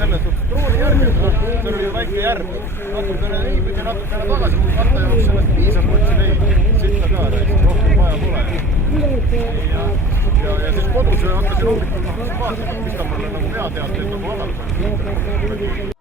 selles suhtes Trooni järgi, seal oli ju väike järv, natukene tagasi, kui katta jaoks sellest piisab, mõtlesin ei, sitta ka, rohkem vaja pole. Ja siis kodus hakkasin hommikul vaatama, mis ta mulle nagu hea teateid nagu avaldab.